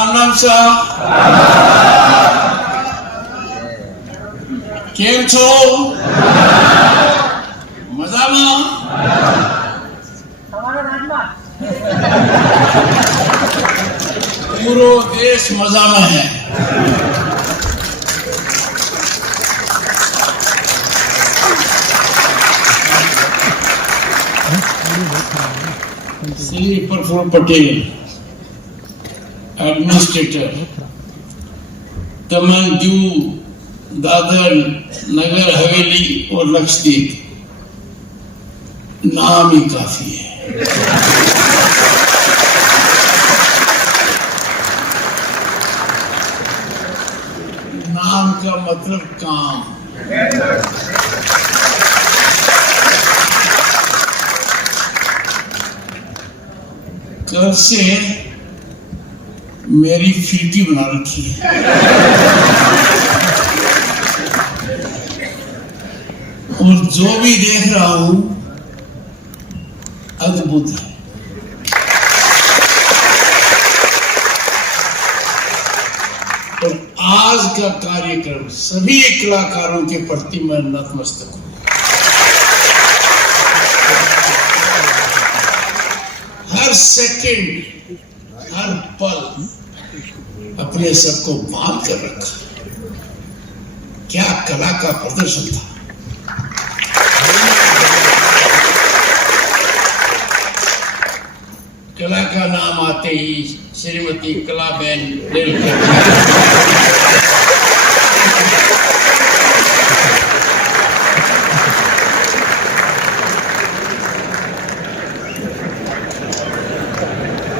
राम राम साहब केम छो मजाમાં पूरो देश मजाમાં है। श्री प्रफुल्ल पटेल एडमिनिस्ट्रेटर दमन दीव दादर नगर हवेली और लक्षद्वीप नाम ही काफी है। नाम का मतलब काम। कल से मेरी फीकी बना रखी है। और जो भी देख रहा हूं अद्भुत है। और आज का कार्यक्रम सभी कलाकारों के प्रति मैं नतमस्तक हूं। हर सेकंड हर पल अपने सबको बांध कर रखा। क्या कला का प्रदर्शन था। कला का नाम आते ही श्रीमती कलाबेन दिलकर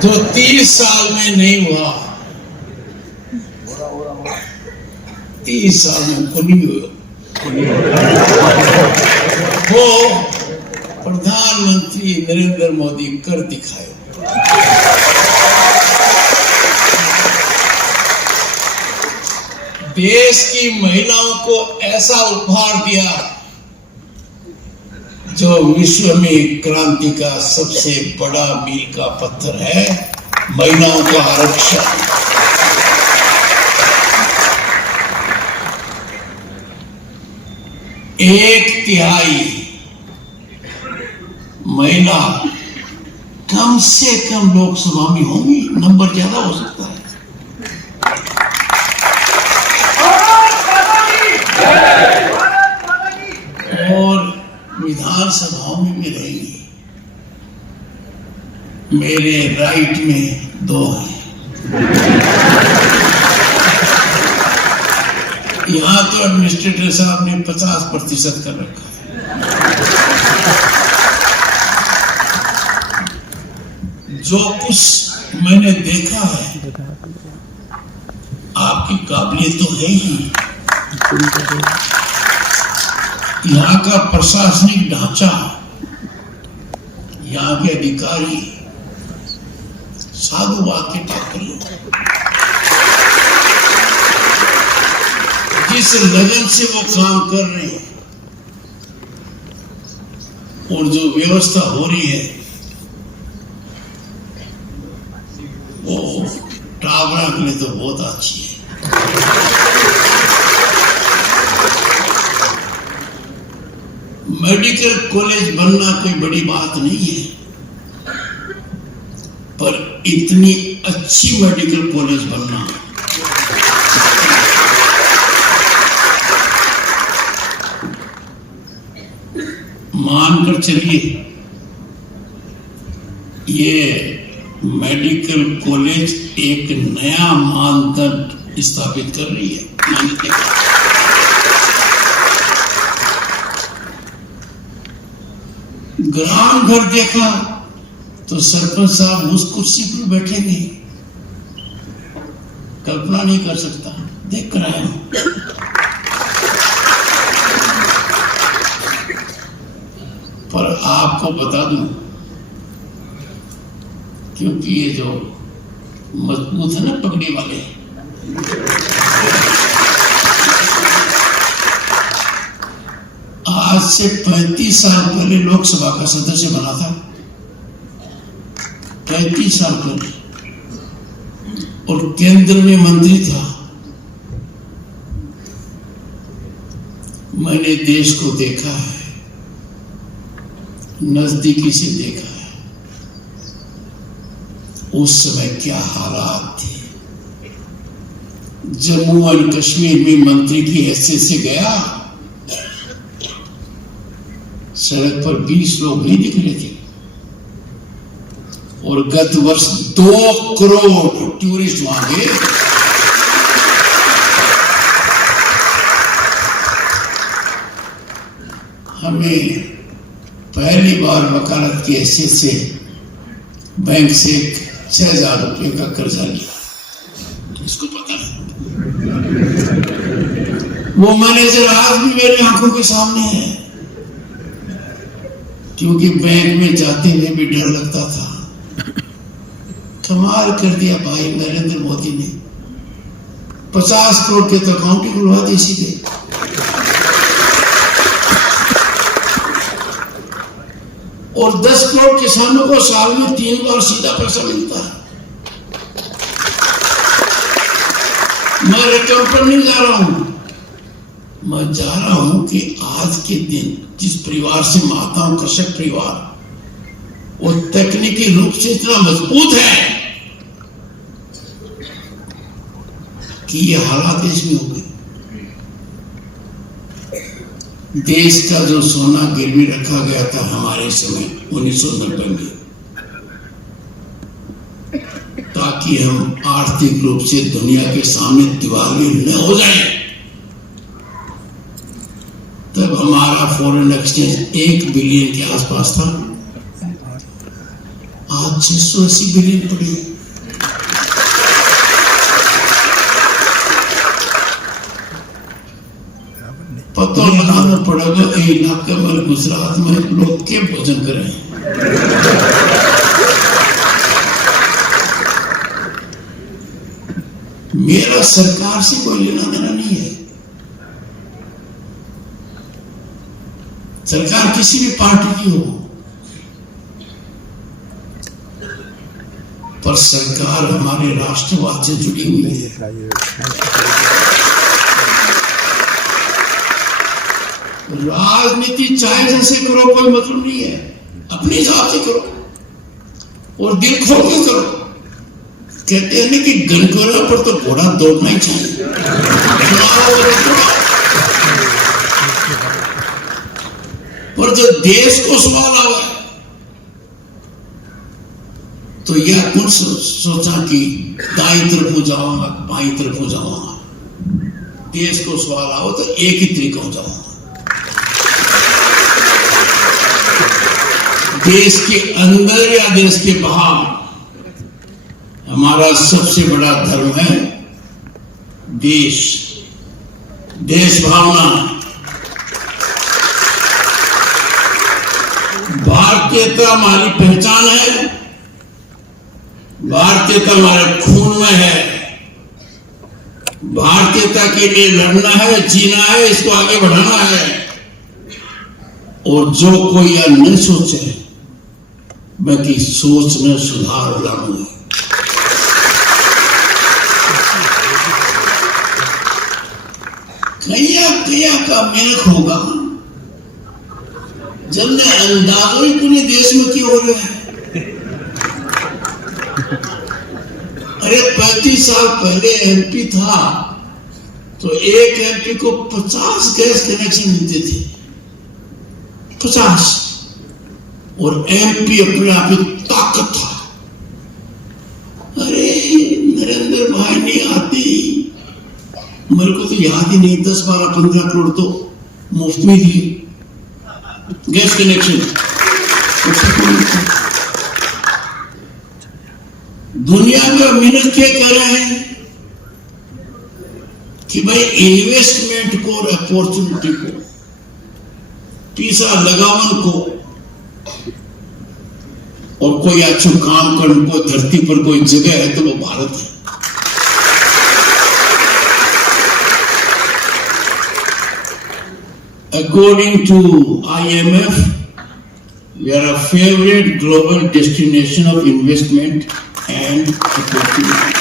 जो 30 साल में नहीं हुआ 30 साल में कुनी हुआ वो प्रधानमंत्री नरेंद्र मोदी कर दिखाए। देश की महिलाओं को ऐसा उपहार दिया जो विश्व में क्रांति का सबसे बड़ा मील का पत्थर है, महिलाओं का आरक्षण। एक तिहाई महिला कम से कम लोकसभा में होंगी, नंबर ज्यादा हो सकता है। और विधानसभाओं में भी रहेंगी। मेरे राइट में 2 हैं। यहां तो एडमिनिस्ट्रेटर साहब ने 50% कर रखा है। जो कुछ मैंने देखा है, आपकी काबिलियत तो है ही। यहाँ का प्रशासनिक ढांचा, यहाँ के अधिकारी साधुवाद के पात्र लोग, जिस लगन से वो काम कर रहे हैं और जो व्यवस्था हो रही है वो टावरा के लिए तो बहुत अच्छी है। मेडिकल कॉलेज बनना कोई बड़ी बात नहीं है, पर इतनी अच्छी मेडिकल कॉलेज बनना मानकर चलिए, ये मेडिकल कॉलेज एक नया मानदंड स्थापित कर रही है। ग्राम घर देखा तो सरपंच साहब उस कुर्सी पर बैठेंगे, कल्पना नहीं कर सकता, देख कर आया हूं। पर आपको बता दूं, क्योंकि ये जो मजबूत है ना पगड़ी वाले, आज से 35 साल पहले लोकसभा का सदस्य बना था। 35 साल पहले और केंद्र में मंत्री था। मैंने देश को देखा है, नजदीकी से देखा है। उस समय क्या हालात थे। जम्मू एंड कश्मीर में मंत्री की हैसियत से गया, सड़क पर 20 लोग नहीं निकले थे। और गत वर्ष 2 करोड़ टूरिस्ट वहां गए। हमें पहली बार वकालत की हैसियत से बैंक से 6,000 रुपये का कर्जा लिया। इसको पता नहीं। वो मैनेजर आज भी मेरी आंखों के सामने है, क्योंकि बैंक में जाते हुए भी डर लगता था। कमाल कर दिया भाई नरेंद्र मोदी ने। 50 करोड़ के तो अकाउंट ही खुलवा दी सीधे। और 10 करोड़ किसानों को साल में 3 बार सीधा पैसा मिलता है। मैं रकम पर नहीं जा रहा हूं, मैं जा रहा हूं कि आज के दिन जिस परिवार से माताओं कश्यप परिवार वो तकनीकी रूप से इतना मजबूत है कि ये हालात देश में हो गए। देश का जो सोना गिरवी रखा गया था हमारे समय 1990 में, ताकि हम आर्थिक रूप से दुनिया के सामने दिवालिया न हो जाए, तब हमारा फॉरेन एक्सचेंज 1 बिलियन के आसपास था। आज 680 बिलियन पड़ी। पता लगाना पड़ेगा इलाके में गुजरात में लोग क्या भोजन करें। मेरा सरकार से कोई लेना देना नहीं है। सरकार किसी भी पार्टी की हो, पर सरकार हमारे राष्ट्रवाद से जुड़ी हुई है। राजनीति चाहे जैसे करो, कोई मतलब नहीं है। अपने हिसाब से करो और दिल खोल के करो। कहते हैं ना कि गनगोरा पर तो घोड़ा दौड़ना ही चाहिए। पर जब देश को सवाल आवा तो यह कुछ सोचा कि दाई तरफ हो जाऊंगा, बाई तरफ हो जाऊंगा। देश को सवाल आओ तो एक ही तरीका हो जाऊंगा। देश के अंदर या देश के बाहर हमारा सबसे बड़ा धर्म है देश भावना। भारतीयता हमारी पहचान है, भारतीयता हमारे खून में है। भारतीयता के लिए लड़ना है, जीना है, इसको आगे बढ़ाना है। और जो कोई यह न सोचे बाकी सोच में सुधार लाना है। कया का मेहनत होगा जब ने अंदाजा ही पूरे देश में क्यों हो रहा है। अरे 35 साल पहले एमपी था तो एक एमपी को 50 गैस कनेक्शन मिलते थे, 50। और एमपी अपने आप में ताकत था। अरे नरेंद्र भाई नहीं आती, मेरे को तो याद ही नहीं, 10, 12, 15 करोड़ तो मुफ्त में दिए गैस कनेक्शन। दुनिया में मेहनत क्या कर रहे हैं कि भाई इन्वेस्टमेंट को और अपॉर्चुनिटी को, पैसा लगावन को और कोई अच्छा काम करने को धरती पर कोई जगह है तो वो भारत है। According to IMF, we are a favorite global destination of investment and opportunity.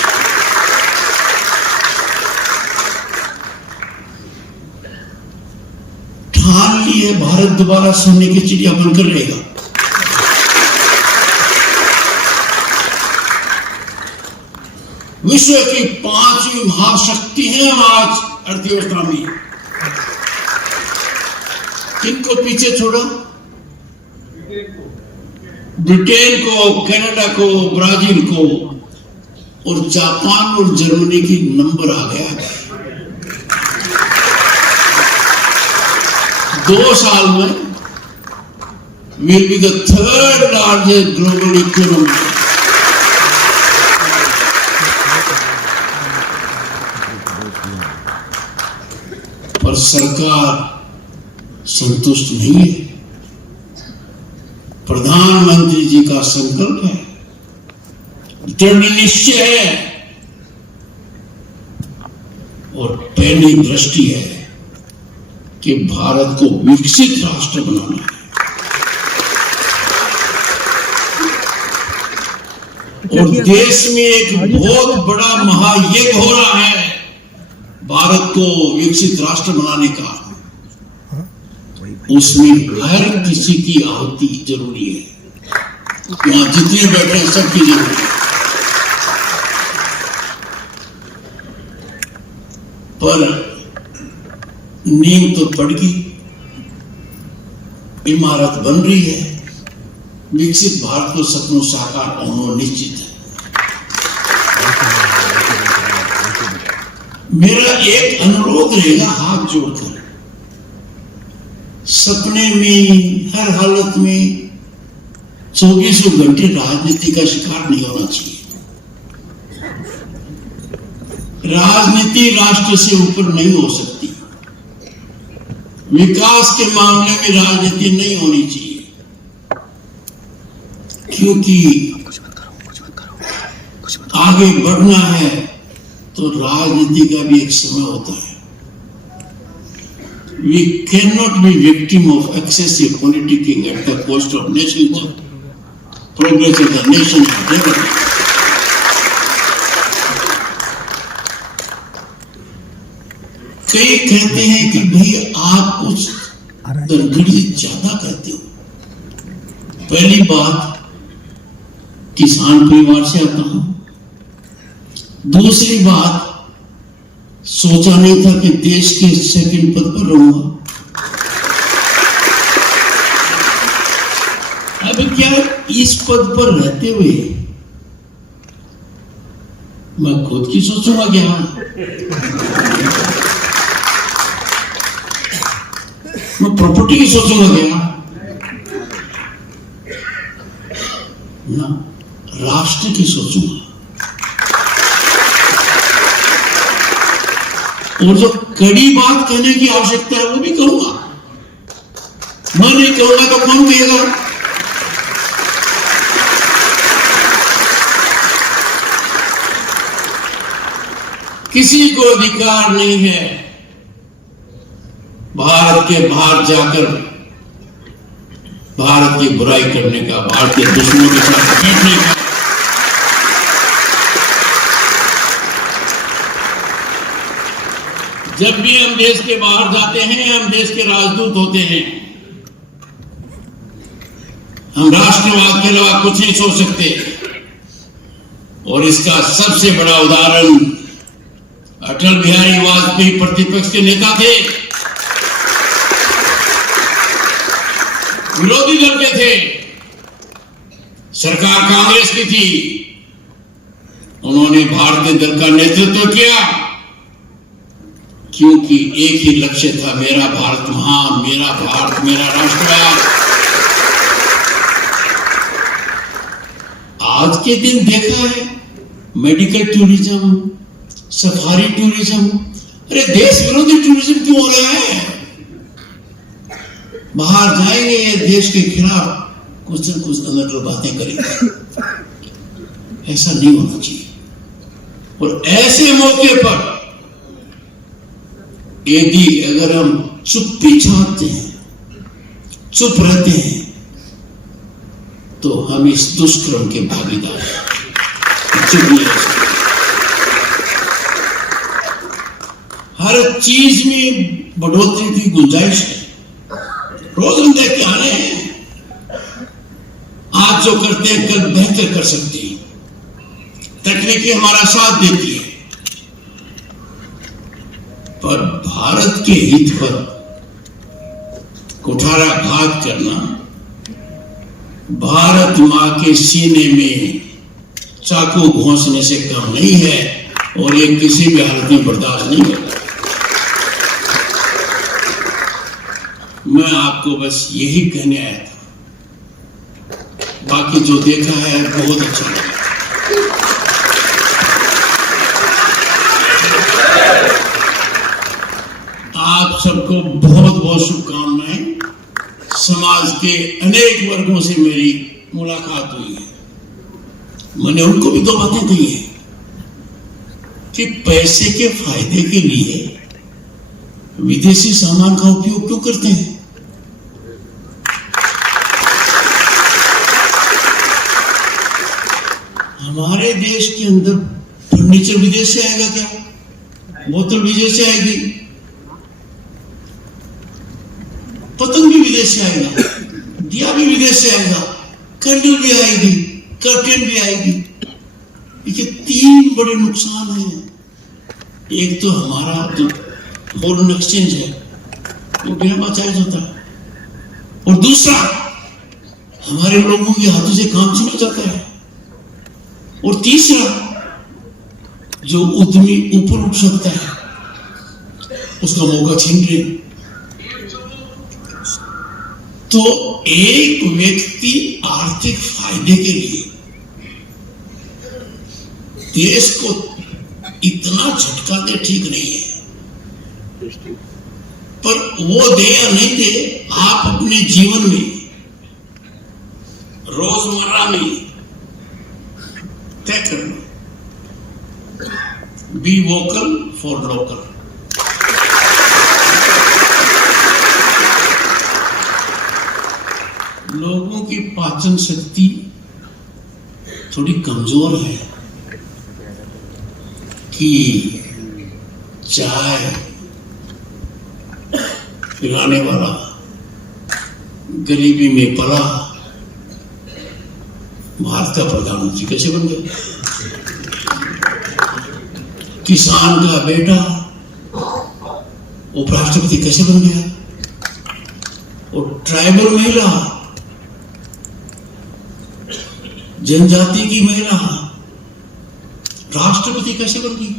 ठान ली है भारत दोबारा सोने की चिड़िया बनकर रहेगा। विश्व की 5वीं महाशक्ति है हम आज अर्थव्यवस्था में। किनको पीछे छोड़ा? ब्रिटेन को, कनाडा को, ब्राजील को, और जापान और जर्मनी की नंबर आ गया। 2 साल में will be the 3rd largest global economy. पर सरकार संतुष्ट नहीं है। प्रधानमंत्री जी का संकल्प है, दृढ़ निश्चय है और पहली दृष्टि है कि भारत को विकसित राष्ट्र बनाना है। और देश में एक बहुत बड़ा महायज्ञ हो रहा है भारत को विकसित राष्ट्र बनाने का। उसमें हर किसी की आहुति जरूरी है। वहां जितने बैठे हैं सबकी जरूरी है। पर नींव तो पड़ गई, इमारत बन रही है। विकसित भारत को सपनों साकार होना निश्चित है। मेरा एक अनुरोध रहेगा हाथ जोड़कर, सपने में हर हालत में 24 घंटे राजनीति का शिकार नहीं होना चाहिए। राजनीति राष्ट्र से ऊपर नहीं हो सकती। विकास के मामले में राजनीति नहीं होनी चाहिए, क्योंकि आगे बढ़ना है तो राजनीति का भी एक समय होता है। We cannot be victim of excessive politicking at the cost of national progress of the nation and development. कई कहते हैं कि भाई आप कुछ दरगड़ी ज्यादा कहते हो। पहली बात, किसान परिवार से आता हूं। दूसरी बात, सोचा नहीं था कि देश के 2nd पद पर रहूंगा। अब क्या इस पद पर रहते हुए मैं खुद की सोचूंगा क्या? मैं प्रॉपर्टी की सोचूंगा क्या? ना, राष्ट्र की सोचूंगा। और जो कड़ी बात कहने की आवश्यकता है वो भी कहूंगा। मैं नहीं कहूंगा तो कौन कहेगा? किसी को अधिकार नहीं है भारत के बाहर जाकर भारत की बुराई करने का, भारतीय दुश्मनों के साथ बैठने का। जब भी हम देश के बाहर जाते हैं, हम देश के राजदूत होते हैं। हम राष्ट्रवाद के अलावा कुछ नहीं सोच सकते। और इसका सबसे बड़ा उदाहरण अटल बिहारी वाजपेयी प्रतिपक्ष के नेता थे, विरोधी दल के थे, सरकार कांग्रेस की थी। उन्होंने भारतीय दल का नेतृत्व किया, क्योंकि एक ही लक्ष्य था, मेरा भारत महान, मेरा भारत, मेरा राष्ट्रवाद। आज के दिन देखा है मेडिकल टूरिज्म, सफारी टूरिज्म। अरे देश विरोधी टूरिज्म क्यों हो रहा है? बाहर जाएंगे, देश के खिलाफ कुछ न कुछ अलग बातें करेंगे। ऐसा नहीं होना चाहिए। और ऐसे मौके पर यदि अगर हम चुप्पी छानते हैं, चुप रहते हैं, तो हम इस दुष्कर्म के भागीदार हैं। चुप नहीं रह सकते। हर चीज में बढ़ोतरी की गुंजाइश है। रोज हम देख के आ रहे हैं। आज जो करते हैं कल बेहतर कर सकते हैं। तकनीकी हमारा साथ देती है, पर भारत के हित पर कुठाराघात करना भारत मां के सीने में चाकू घोंसने से कम नहीं है, और ये किसी भी हालत में बर्दाश्त नहीं होगा। मैं आपको बस यही कहने आया था, बाकी जो देखा है बहुत अच्छा लगा। आप सबको बहुत बहुत शुभकामनाएं। समाज के अनेक वर्गों से मेरी मुलाकात हुई है। मैंने उनको भी दो बातें कही है कि पैसे के फायदे के लिए विदेशी सामान का उपयोग क्यों करते हैं। हमारे देश के अंदर फर्नीचर विदेश से आएगा क्या? बोतल विदेश से आएगी, पतंग भी विदेश से आएगा, दिया भी विदेश से आएगा, कैंडल भी आएगी, कर्टेन भी आएगी। ये तीन बड़े नुकसान हैं। एक तो हमारा जो फॉरेन एक्सचेंज है वो बिना चार्ज होता है, और दूसरा हमारे लोगों के हाथों से काम छीना जाता है, और तीसरा जो उद्यमी ऊपर उठ सकता है उसका मौका छीन रहे। तो एक व्यक्ति आर्थिक फायदे के लिए देश को इतना झटका दे ठीक नहीं है, पर वो दे या नहीं दे, आप अपने जीवन में रोजमर्रा में तय करना। Be vocal for local. लोगों की पाचन शक्ति थोड़ी कमजोर है कि चाय पिलाने वाला गरीबी में पला भारत का प्रधानमंत्री कैसे बन गया, किसान का बेटा उपराष्ट्रपति कैसे बन गया, और ट्राइबल महिला, जनजाति की महिला राष्ट्रपति कैसे बन गई।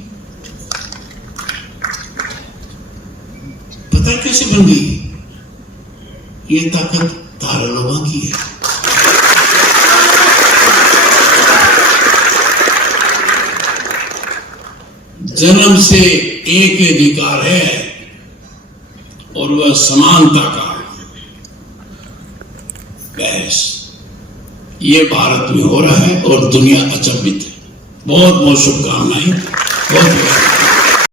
पता है कैसे बन गई? ये ताकत तारालोमा की है। जन्म से एक ही अधिकार है, और वह समानता का। बस ये भारत में हो रहा है और दुनिया अचंभित है। बहुत बहुत शुभकामनाएं। बहुत बहुत